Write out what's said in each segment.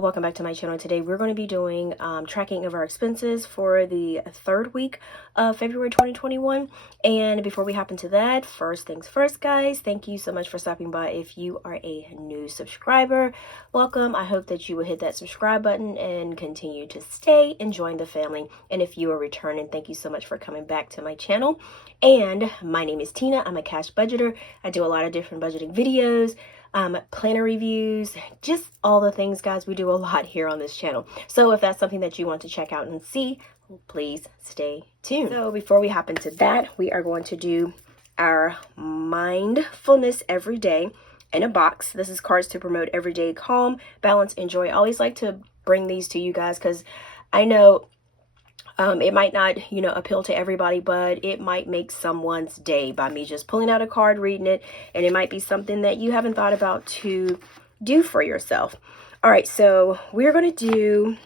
welcome back to my channel. Today we're going to be doing tracking of our expenses for the third week of February 2021. And before we hop into that, first things first, guys, thank you so much for stopping by. If you are a new subscriber, welcome. I hope that you will hit that subscribe button and continue to stay and join the family. And if you are returning, thank you so much for coming back to my channel. And my name is Tina. I'm a cash budgeter. I do a lot of different budgeting videos, planner reviews, just all the things, guys. We do a lot here on this channel. So if that's something that you want to check out and see, please stay tuned. So before we hop into that, we are going to do our mindfulness every day in a box. This is cards to promote everyday calm, balance, and joy. I always like to bring these to you guys because I know it might not, appeal to everybody, but it might make someone's day by me just pulling out a card, reading it, and it might be something that you haven't thought about to do for yourself. All right, so we're going to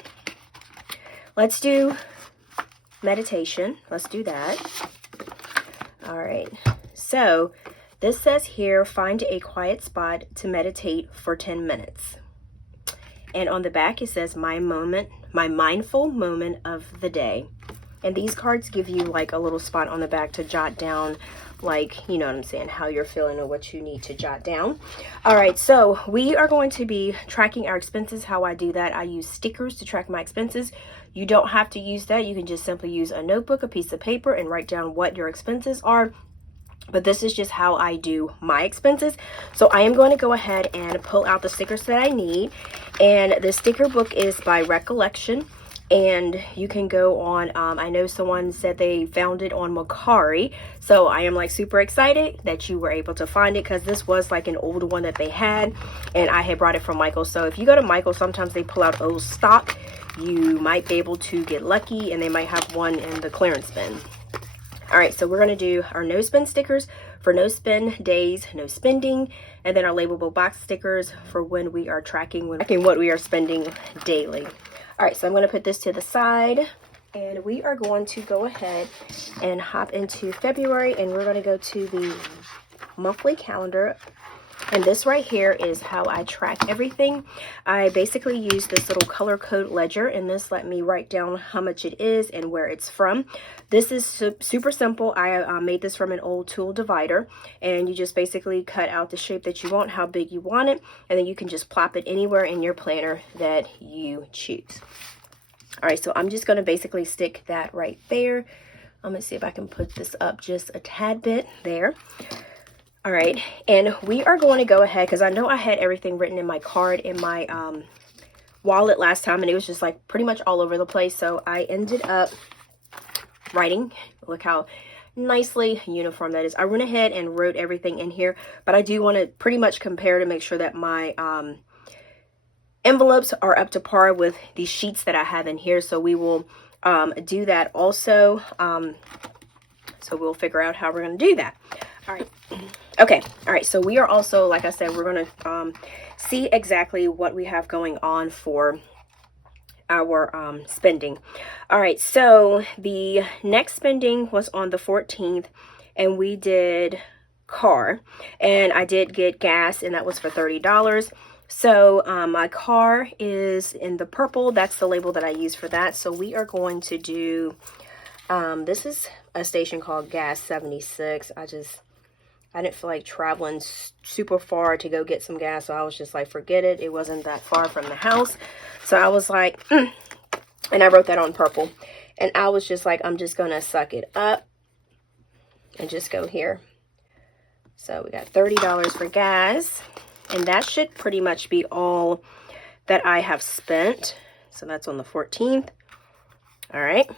let's do meditation. Let's do that. All right, so this says here, find a quiet spot to meditate for 10 minutes. And on the back, it says, my mindful moment of the day. And these cards give you like a little spot on the back to jot down, like, you know what I'm saying, how you're feeling or what you need to jot down. All right, so we are going to be tracking our expenses. How I do that, I use stickers to track my expenses. You don't have to use that. You can just simply use a notebook, a piece of paper, and write down what your expenses are. But this is just how I do my expenses. So I am going to go ahead and pull out the stickers that I need. And the sticker book is by Recollection. And you can go on, I know someone said they found it on Macari. So I am like super excited that you were able to find it, because this was like an old one that they had. And I had brought it from Michael. So if you go to Michael, sometimes they pull out old stock. You might be able to get lucky and they might have one in the clearance bin. All right, so we're going to do our no spend stickers for no spend days, no spending, and then our labelable box stickers for when we are tracking what we are spending daily. All right, so I'm going to put this to the side, and we are going to go ahead and hop into February, and we're going to go to the monthly calendar. And this right here is how I track everything. I basically use this little color code ledger, and this let me write down how much it is and where it's from. This is super simple. I made this from an old tool divider, and you just basically cut out the shape that you want, how big you want it, and then you can just plop it anywhere in your planner that you choose. All right, so I'm just going to basically stick that right there. I'm going to see if I can put this up just a tad bit there. All right, and we are going to go ahead, because I know I had everything written in my card in my wallet last time, and it was just like pretty much all over the place. So I ended up writing, look how nicely uniform that is. I went ahead and wrote everything in here, but I do want to pretty much compare to make sure that my envelopes are up to par with the sheets that I have in here. So we will do that also. So we'll figure out how we're going to do that. All right. Okay. All right. So we are also, like I said, we're going to see exactly what we have going on for our spending. All right. So the next spending was on the 14th, and we did car, and I did get gas, and that was for $30. So my car is in the purple. That's the label that I use for that. So we are going to do, this is a station called Gas 76. I didn't feel like traveling super far to go get some gas. So I was just like, forget it. It wasn't that far from the house. So I was like, and I wrote that on purple. And I was just like, I'm just going to suck it up and just go here. So we got $30 for gas. And that should pretty much be all that I have spent. So that's on the 14th. All right.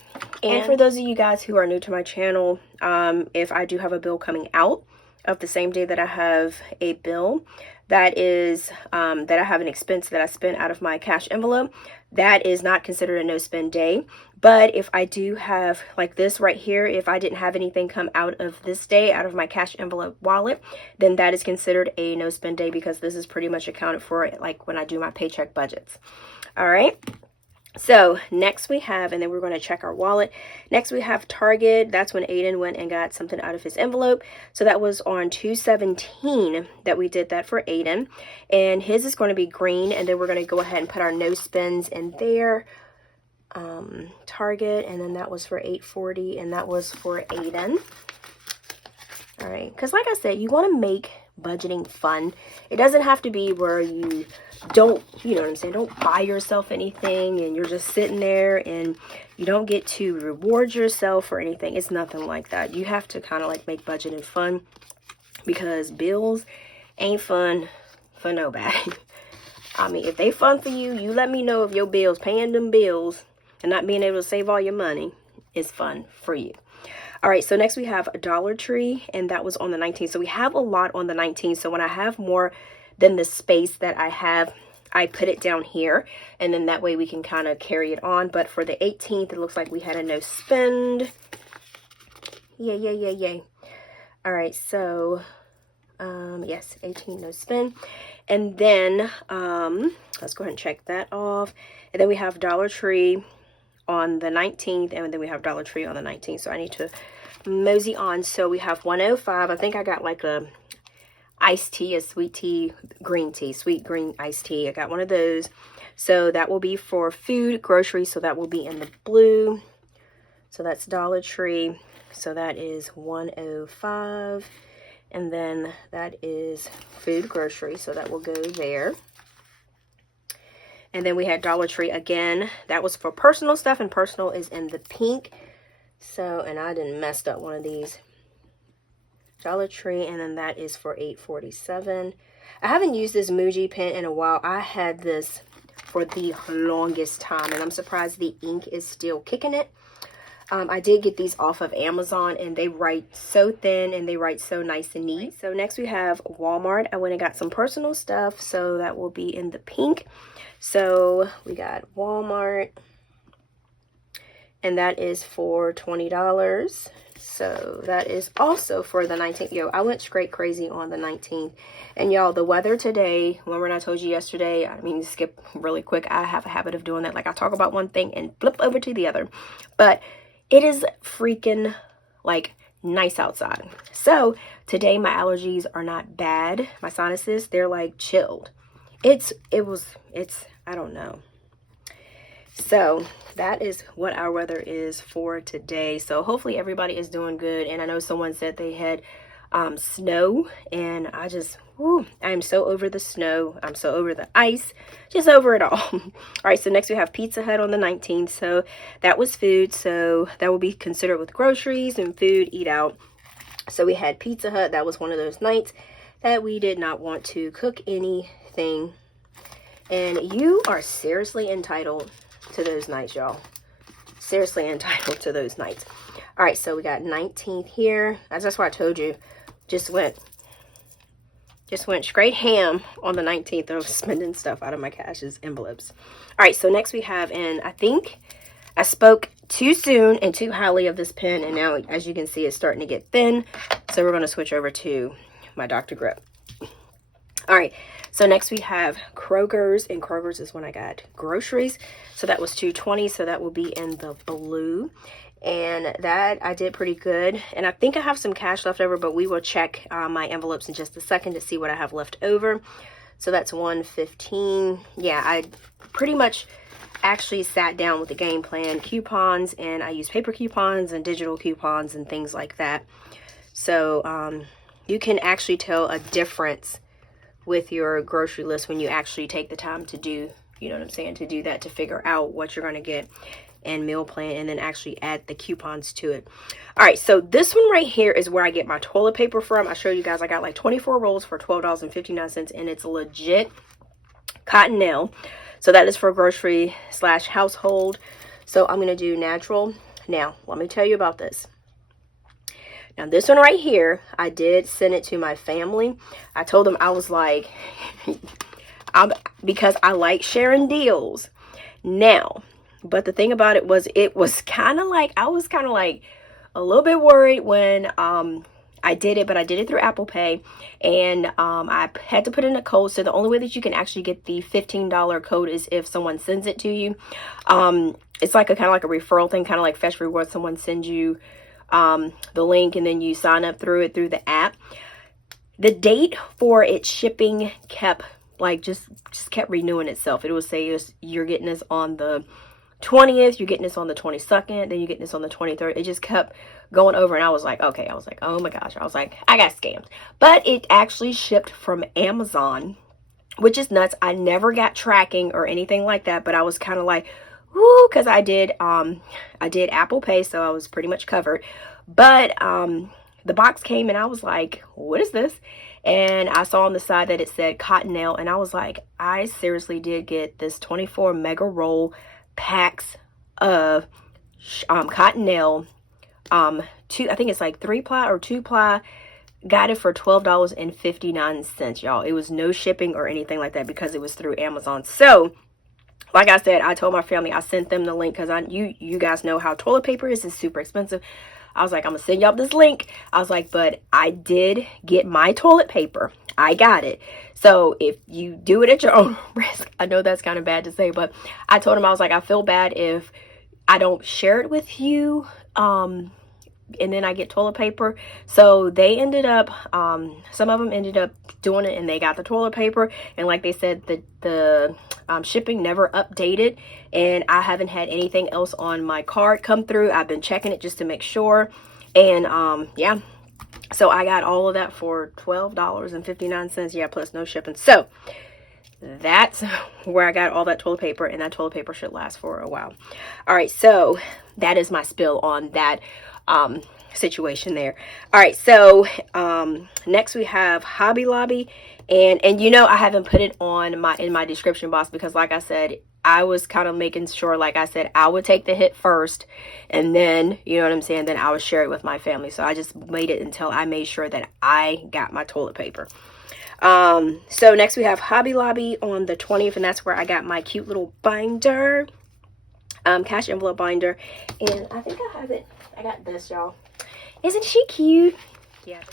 And for those of you guys who are new to my channel, if I do have a bill coming out of the same day that I have a bill, that is that I have an expense that I spent out of my cash envelope, that is not considered a no spend day. But if I do have, like this right here, if I didn't have anything come out of this day out of my cash envelope wallet, then that is considered a no spend day, because this is pretty much accounted for like when I do my paycheck budgets. All right. So next we have, and then we're going to check our wallet. Next we have Target. That's when Aiden went and got something out of his envelope. So that was on 2/17 that we did that for Aiden. And his is going to be green. And then we're going to go ahead and put our no spins in there. Target. And then that was for $8.40. And that was for Aiden. All right. Because like I said, you want to make budgeting fun. It doesn't have to be where you don't, you know what I'm saying, don't buy yourself anything and you're just sitting there and you don't get to reward yourself or anything. It's nothing like that. You have to kind of like make budgeting fun, because bills ain't fun for nobody. I mean, if they fun for you, you let me know if your bills, paying them bills and not being able to save all your money is fun for you. All right, so next we have a Dollar Tree, and that was on the 19th. So we have a lot on the 19th. So when I have more than the space that I have, I put it down here, and then that way we can kind of carry it on. But for the 18th, it looks like we had a no spend. Yay, yay, yay, yay. All right, so yes, 18 no spend. And then let's go ahead and check that off. And then we have Dollar Tree on the 19th, and then we have Dollar Tree on the 19th. So I need to mosey on. So we have 105. I think I got like a iced tea, a sweet tea, green tea, sweet green iced tea. I got one of those. So that will be for food, groceries. So that will be in the blue. So that's Dollar Tree. So that is 105. And then that is food, grocery. So that will go there. And then we had Dollar Tree again. That was for personal stuff, and personal is in the pink. So, and I didn't messed up one of these. Dollar Tree, and then that is for $8.47. I haven't used this Muji pen in a while. I had this for the longest time, and I'm surprised the ink is still kicking it. I did get these off of Amazon, and they write so thin and they write so nice and neat. So next we have Walmart. I went and got some personal stuff, so that will be in the pink. So we got Walmart, and that is for $20. So that is also for the 19th. Yo, I went straight crazy on the 19th. And y'all, the weather today, remember when I told you yesterday, I mean, skip really quick. I have a habit of doing that. Like, I talk about one thing and flip over to the other. But it is freaking like nice outside. So today my allergies are not bad. My sinuses, they're like chilled. I don't know. So that is what our weather is for today. So hopefully everybody is doing good. And I know someone said they had snow, and I am so over the snow. I'm so over the ice, just over it all. All right, so next we have Pizza Hut on the 19th. So that was food. So that will be considered with groceries and food, eat out. So we had Pizza Hut. That was one of those nights that we did not want to cook anything. And you are seriously entitled to those nights, y'all. Seriously entitled to those nights. All right, so we got 19th here. That's why I told you. Just went straight ham on the 19th of spending stuff out of my cash's envelopes. All right, so next we have, and I think I spoke too soon and too highly of this pen, and now, as you can see, it's starting to get thin. So we're going to switch over to my Dr. Grip. All right, so next we have Kroger's, and Kroger's is when I got groceries. So that was $2.20, so that will be in the blue. And that I did pretty good. And I think I have some cash left over, but we will check my envelopes in just a second to see what I have left over. So that's $1.15. Yeah, I pretty much actually sat down with the game plan, coupons, and I use paper coupons and digital coupons and things like that. So you can actually tell a difference with your grocery list when you actually take the time to do, you know what I'm saying, to do that, to figure out what you're going to get and meal plan, and then actually add the coupons to it. All right, so this one right here is where I get my toilet paper from. I showed you guys I got like 24 rolls for $12.59, and it's legit Cottonelle. So that is for grocery / household. So I'm going to do natural. Now, let me tell you about this. Now, this one right here, I did send it to my family. I told them, I was like, because I like sharing deals. Now, but the thing about it was kind of like, I was kind of like a little bit worried when I I did it, but I did it through Apple Pay, and I had to put in a code. So the only way that you can actually get the $15 code is if someone sends it to you. It's like a kind of like a referral thing, kind of like Fetch Rewards. Someone sends you the link, and then you sign up through it through the app. The date for its shipping kept like just kept renewing itself. It would say you're getting this on the 20th, you're getting this on the 22nd, then you're getting this on the 23rd. It just kept going over, and I was like, okay, I was like, oh my gosh, I was like, I got scammed. But it actually shipped from Amazon, which is nuts. I never got tracking or anything like that, but I was kind of like, whoo, because I did Apple Pay, so I was pretty much covered. But the box came, and I was like, what is this? And I saw on the side that it said Cottonelle, and I was like, I seriously did get this 24 mega roll packs of Cottonelle, I think it's like 3-ply or 2-ply, got it for $12.59, y'all. It was no shipping or anything like that because it was through Amazon. So like I said, I told my family, I sent them the link because you guys know how toilet paper is. It's super expensive. I was like, I'm gonna send y'all this link. I was like, but I did get my toilet paper. I got it. So if you do it at your own risk, I know that's kind of bad to say, but I told him, I was like, I feel bad if I don't share it with you, and then I get toilet paper. So they ended up, some of them ended up doing it, and they got the toilet paper. And like they said, the shipping never updated, and I haven't had anything else on my card come through. I've been checking it just to make sure. And yeah, so I got all of that for $12.59, yeah, plus no shipping. So that's where I got all that toilet paper, and that toilet paper should last for a while. All right, so that is my spill on that situation there. All right, so next we have Hobby Lobby, and you know, I haven't put it on in my description box because like I said, I was kind of making sure, like I said, I would take the hit first, and then, you know what I'm saying, then I would share it with my family. So I just waited until I made sure that I got my toilet paper. So next we have Hobby Lobby on the 20th, and that's where I got my cute little binder, cash envelope binder. And I think I have it. I got this, y'all. Isn't she cute?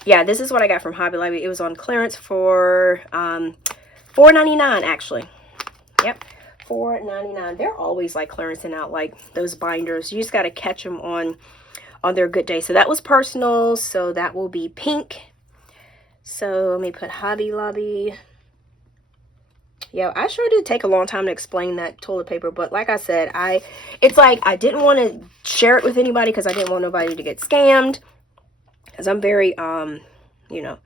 Yeah, this is what I got from Hobby Lobby. It was on clearance for $4.99 actually. Yep, $4.99. They're always like clearancing out like those binders. You just got to catch them on their good day. So that was personal, so that will be pink. So let me put Hobby Lobby. Yeah, I sure did take a long time to explain that toilet paper, but like I said, it's like I didn't want to share it with anybody because I didn't want nobody to get scammed, because I'm very you know.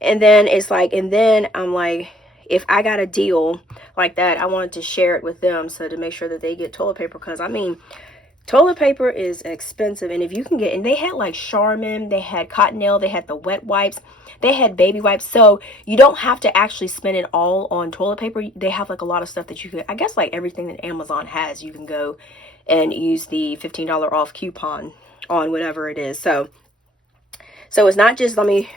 And then it's like, and then I'm like, if I got a deal like that, I wanted to share it with them, so to make sure that they get toilet paper, because I mean, toilet paper is expensive. And if you can get, and they had like Charmin, they had Cottonelle, they had the wet wipes, they had baby wipes. So you don't have to actually spend it all on toilet paper. They have like a lot of stuff that you can, I guess like everything that Amazon has, you can go and use the $15 off coupon on whatever it is. So it's not just, let me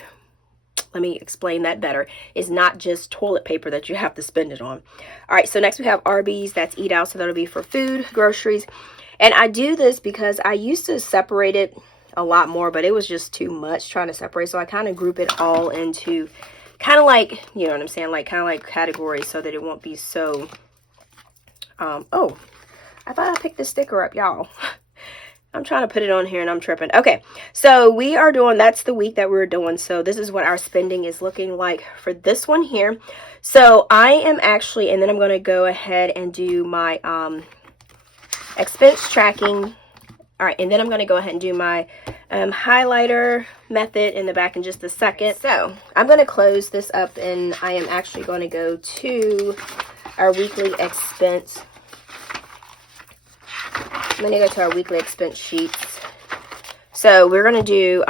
explain that better. It's not just toilet paper that you have to spend it on. All right, so next we have Arby's. That's eat out, so that'll be for food, groceries. And I do this because I used to separate it a lot more, but it was just too much trying to separate. So I kind of group it all into kind of like, you know what I'm saying, like kind of like categories, so that it won't be so, oh, I thought I picked the sticker up, y'all. I'm trying to put it on here and I'm tripping. Okay, so we are doing, that's the week that we're doing. So this is what our spending is looking like for this one here. So I am actually, and then I'm going to go ahead and do my expense tracking. All right, and then I'm going to go ahead and do my highlighter method in the back in just a second. So I'm going to close this up, and I am actually going to go to our weekly expense. I'm going to go to our weekly expense sheets. So we're going to do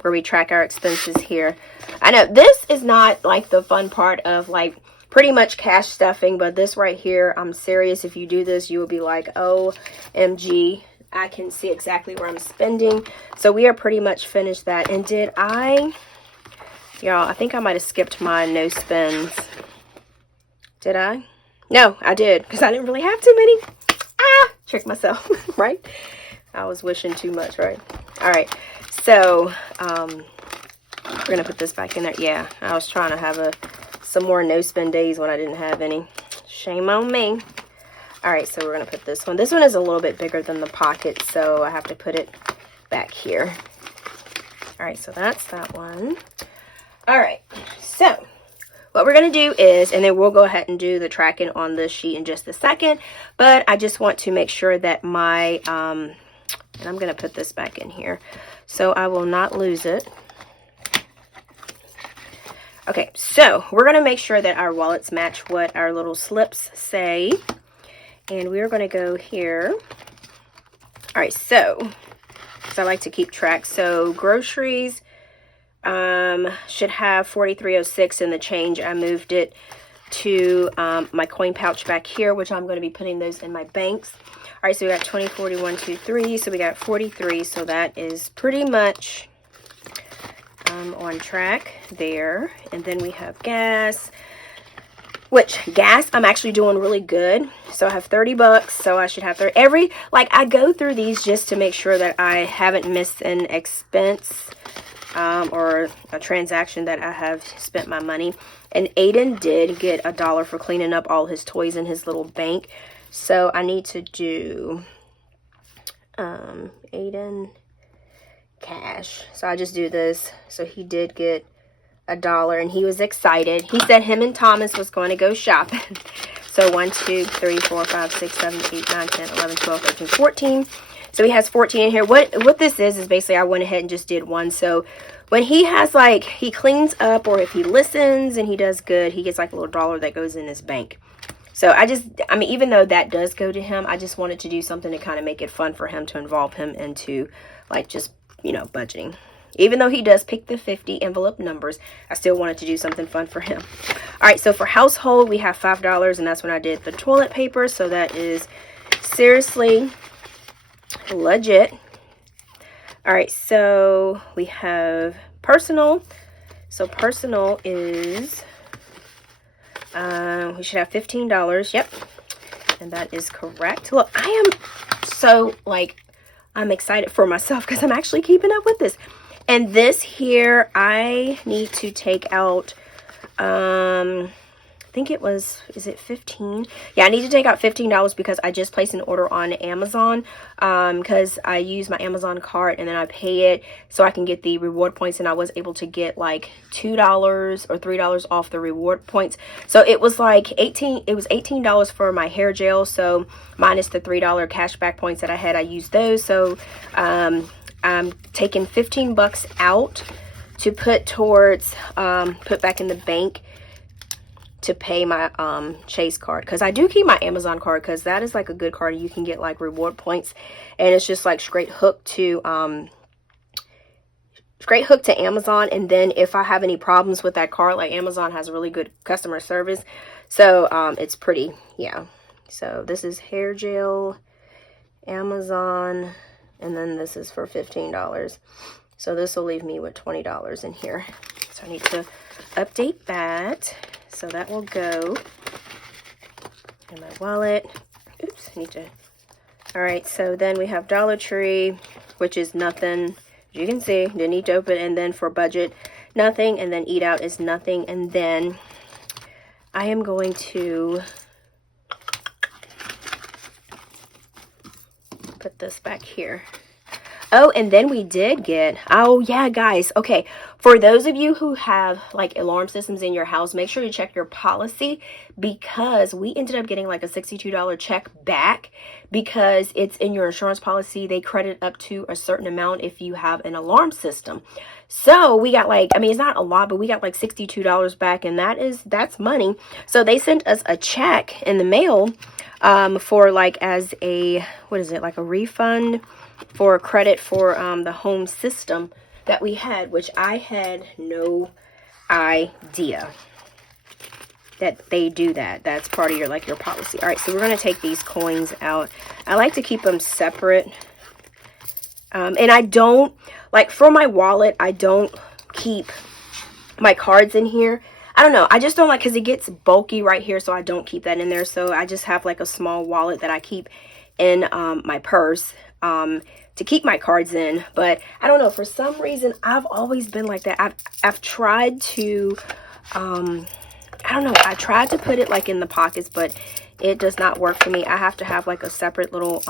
where we track our expenses here. I know this is not like the fun part of like pretty much cash stuffing, but this right here, I'm serious. If you do this, you will be like, OMG, I can see exactly where I'm spending. So we are pretty much finished that. And did I, y'all, I think I might have skipped my no spends. Did I? No, I did, because I didn't really have too many. Tricked myself, right? I was wishing too much, right? All right, so We're gonna put this back in there. Yeah, I was trying to have some more no spend days when I didn't have any. Shame on me. All right, so we're gonna put this one. This one is a little bit bigger than the pocket, so I have to put it back here. All right, so that's that one. All right, so what we're going to do is, and then we'll go ahead and do the tracking on this sheet in just a second, but I just want to make sure that my, and I'm going to put this back in here so I will not lose it. Okay, so we're going to make sure that our wallets match what our little slips say, and we're going to go here. All right, so I like to keep track. So groceries should have 4306 in the change. I moved it to my coin pouch back here, which I'm going to be putting those in my banks. All right, so we got 20, 41, 2, 3. So we got 43. So that is pretty much on track there. And then we have gas. Which gas, I'm actually doing really good. So I have 30 bucks. So I should have 30. I go through these just to make sure that I haven't missed an expense or a transaction that I have spent my money. And Aiden did get $1 for cleaning up all his toys in his little bank. So I need to do Aiden cash. So I just do this. So he did get $1 and he was excited. He said him and Thomas was going to go shopping. So 1, 2, 3, 4, 5, 6, 7, 8, 9, 10, 11, 12, 13, 14. So he has 14 in here. What this is basically I went ahead and just did one. So when he has he cleans up, or if he listens and he does good, he gets like a little $1 that goes in his bank. So I mean, even though that does go to him, I just wanted to do something to kind of make it fun for him, to involve him into just, budgeting. Even though he does pick the 50 envelope numbers, I still wanted to do something fun for him. All right, so for household, we have $5, and that's when I did the toilet paper. So that is seriously legit. All right, so we have personal. So personal is, we should have $15. Yep, and that is correct. Look, I am so, I'm excited for myself because I'm actually keeping up with this. And this here, I need to take out, I think it was, is it 15? Yeah, I need to take out $15 because I just placed an order on Amazon because I use my Amazon card and then I pay it so I can get the reward points, and I was able to get like $2 or $3 off the reward points. So it was like $18 for my hair gel. So minus the $3 cashback points that I had, I used those. So I'm taking 15 bucks out to put towards, put back in the bank to pay my Chase card, because I do keep my Amazon card because that is like a good card. You can get like reward points, and it's just like straight hook to Amazon. And then if I have any problems with that card, like Amazon has really good customer service, so it's pretty, yeah. So this is hair gel, Amazon, and then this is for $15. So this will leave me with $20 in here. So I need to update that. So that will go in my wallet. Oops, I need to. All right, so then we have Dollar Tree, which is nothing. As you can see, didn't need to open. And then for budget, nothing. And then eat out is nothing. And then I am going to put this back here. Oh, and then we did get, oh yeah, guys. Okay, for those of you who have like alarm systems in your house, make sure you check your policy, because we ended up getting like a $62 check back because it's in your insurance policy. They credit up to a certain amount if you have an alarm system. So we got like, I mean, it's not a lot, but we got like $62 back, and that's money. So they sent us a check in the mail for like as a, what is it, like a refund for credit for the home system that we had, which I had no idea that they do that. That's part of your your policy. All right, so we're going to take these coins out. I like to keep them separate. And I don't, for my wallet, I don't keep my cards in here. I don't know. I just don't like, because it gets bulky right here, so I don't keep that in there. So I just have like a small wallet that I keep in my purse. to keep my cards in. But I don't know, for some reason I've always been like that. I've tried to I don't know, I tried to put it like in the pockets, but it does not work for me. I have to have like a separate little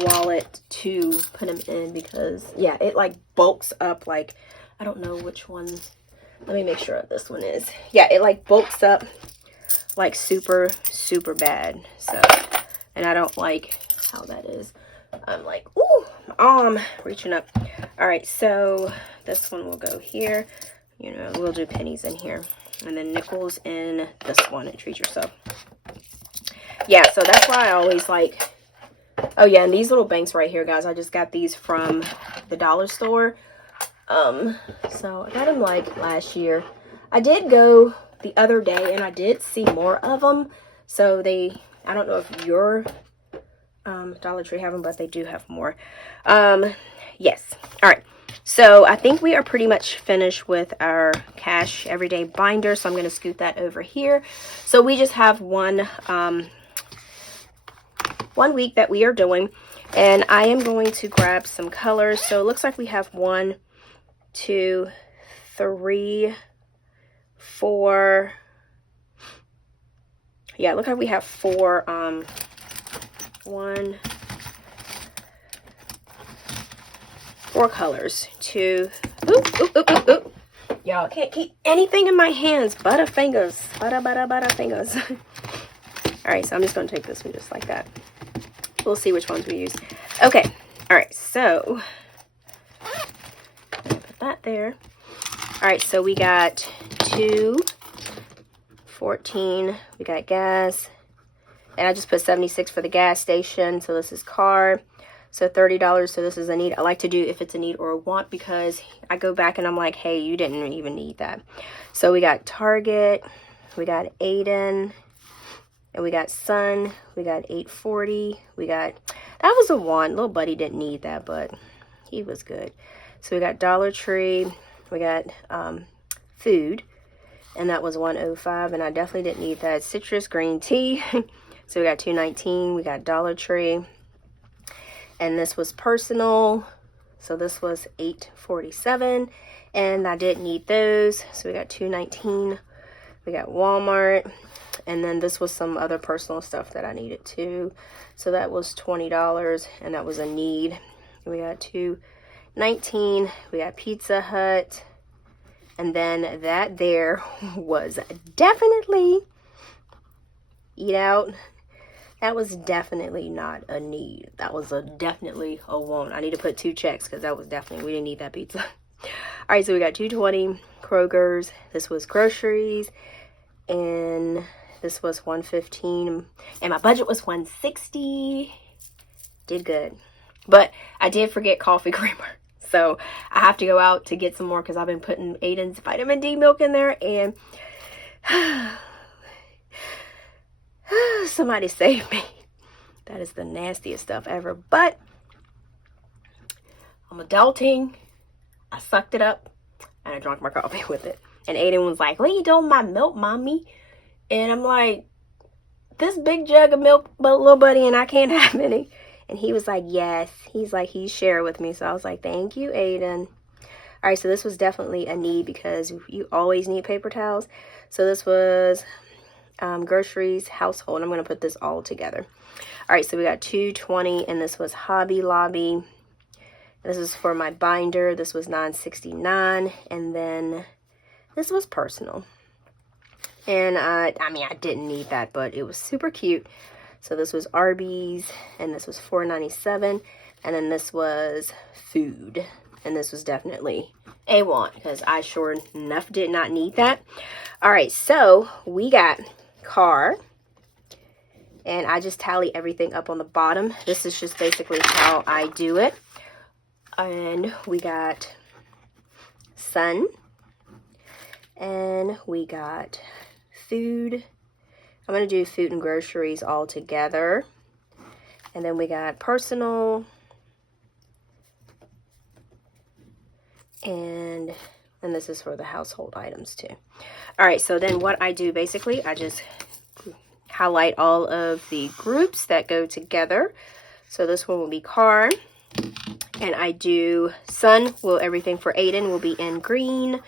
wallet to put them in, because yeah, it like bulks up. Like, I don't know which one. Let me make sure this one is. Yeah, it like bulks up like super bad. So, and I don't like how that is. I'm like, ooh, reaching up. All right, so this one will go here. You know, we'll do pennies in here, and then nickels in this one, and treat yourself. Yeah, so that's why I always like. Oh yeah, and these little banks right here, guys, I just got these from the dollar store. So I got them like last year. I did go the other day and I did see more of them. So I don't know if your Dollar Tree have them, but they do have more. Yes. All right. So I think we are pretty much finished with our cash everyday binder. So I'm going to scoot that over here. So we just have one week that we are doing, and I am going to grab some colors. So it looks like we have 1, 2, 3, 4. Yeah, it looks like we have 4 4 colors. 2. Oop. Y'all can't keep anything in my hands. Butterfingers. Butterfingers. All right, so I'm just going to take this one just like that. We'll see which ones we use. Okay. All right, so put that there. All right, so we got 2, 14. We got gas. And I just put 76 for the gas station. So this is car. So $30. So this is a need. I like to do if it's a need or a want, because I go back and I'm like, hey, you didn't even need that. So we got Target. We got Aiden. And we got Sun. We got 840. We got, that was a want. Little buddy didn't need that, but he was good. So we got Dollar Tree. We got food. And that was 105. And I definitely didn't need that. Citrus green tea. So we got 219. We got Dollar Tree. And this was personal. So this was 847. And I didn't need those. So we got 219. We got Walmart. And then this was some other personal stuff that I needed too. So that was $20, and that was a need. We got 219. We got Pizza Hut. And then that there was definitely eat out. That was definitely not a need. That was definitely a want. I need to put 2 checks, because that was definitely, we didn't need that pizza. All right, so we got 220 Kroger's. This was groceries. And this was 115, and my budget was 160. Did good, but I did forget coffee creamer, so I have to go out to get some more, because I've been putting Aiden's vitamin D milk in there, and somebody save me. That is the nastiest stuff ever, but I'm adulting. I sucked it up and I drank my coffee with it. And Aiden was like, what are you doing with my milk, mommy? And I'm like, this big jug of milk, but little buddy, and I can't have any. And he was like, yes. He's like, he shared with me. So I was like, thank you, Aiden. All right, so this was definitely a need, because you always need paper towels. So this was groceries, household. I'm going to put this all together. All right, so we got 220, and this was Hobby Lobby. This is for my binder. This was $9.69, and then this was personal. And I mean, I didn't need that, but it was super cute. So this was Arby's, and this was $4.97, and then this was food, and this was definitely a want, because I sure enough did not need that. All right, so we got car, and I just tally everything up on the bottom. This is just basically how I do it. And we got sun, and we got food. I'm going to do food and groceries all together. And then we got personal, and this is for the household items too. All right, so then what I do basically, I just highlight all of the groups that go together. So this one will be car. And I do sun, will everything for Aiden will be in green.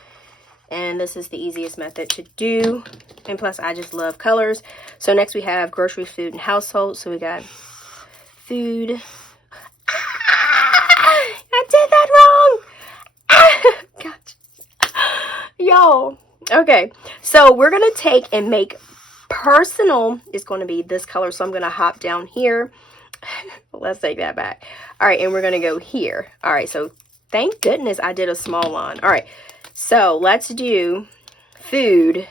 And this is the easiest method to do. And plus, I just love colors. So next we have groceries, food, and household. So we got food. I did that wrong. Gotcha. Yo. Okay. So we're going to take and make personal. Is going to be this color. So I'm going to hop down here. Let's take that back. All right. And we're going to go here. All right. So thank goodness I did a small line. All right. So let's do food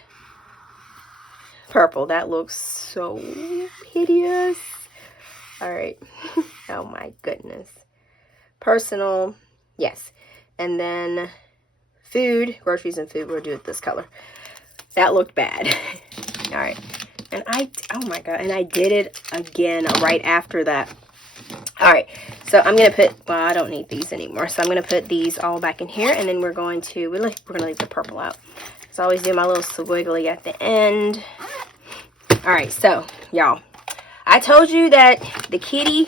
purple. That looks so hideous. All right. Oh my goodness. Personal. Yes. And then food, groceries and food. We'll do it this color. That looked bad. All right. And oh my God. And I did it again right after that. All right. So I'm going to put, well, I don't need these anymore. So I'm going to put these all back in here. And then we're going to leave the purple out. So I always do my little squiggly at the end. All right. So y'all, I told you that the kitty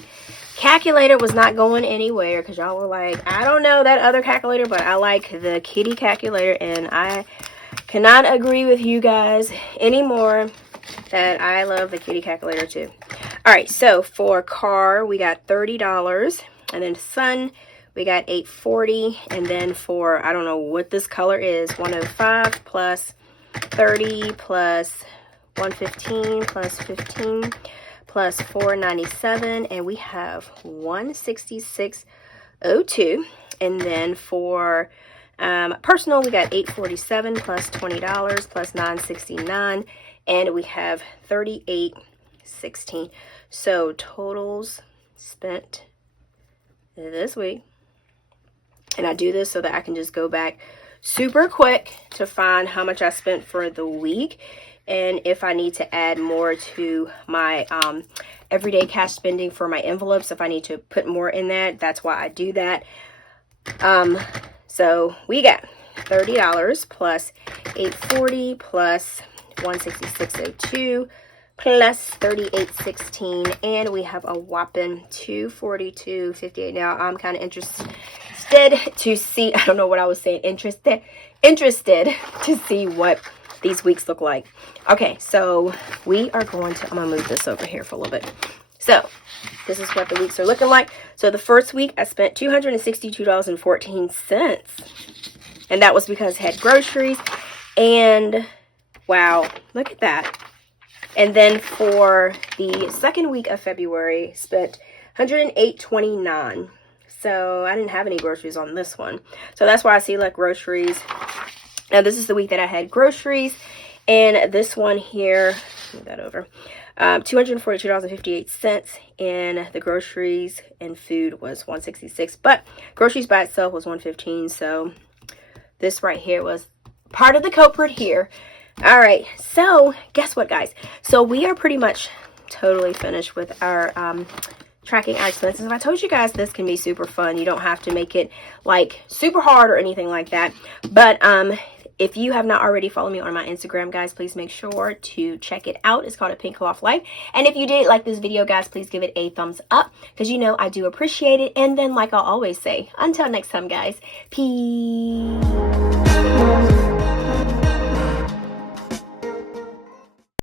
calculator was not going anywhere because y'all were like, I don't know that other calculator, but I like the kitty calculator. And I cannot agree with you guys anymore that I love the kitty calculator too. All right, so for car, we got $30. And then sun, we got $8.40. And then for, I don't know what this color is, 105 plus 30 plus 115 plus 15 plus 497. And we have 166.02. And then for personal, we got $8.47 plus $20 plus $9.69. And we have $38.16. So totals spent this week. And I do this so that I can just go back super quick to find how much I spent for the week. And if I need to add more to my everyday cash spending for my envelopes, if I need to put more in that, that's why I do that. So we got $30 plus $8.40 plus 166.02 plus 38.16, and we have a whopping 242.58. Now I'm kind of interested to see, I don't know what I was saying, interested to see what these weeks look like. Okay, so we are going to, I'm gonna move this over here for a little bit. So this is what the weeks are looking like. So the first week I spent $262.14, and that was because I had groceries. And wow, look at that. And then for the second week of February, spent $108.29. So I didn't have any groceries on this one. So that's why I see like groceries. Now this is the week that I had groceries. And this one here, move that over, $242.58. And the groceries and food was $166. But groceries by itself was $115. So this right here was part of the culprit here. All right, so guess what, guys? So we are pretty much totally finished with our tracking our expenses. And I told you guys this can be super fun. You don't have to make it like super hard or anything like that. But if you have not already followed me on my Instagram, guys, please make sure to check it out. It's called Apinkeclothlife. And if you did like this video, guys, please give it a thumbs up because you know I do appreciate it. And then, like I always say, until next time, guys, peace.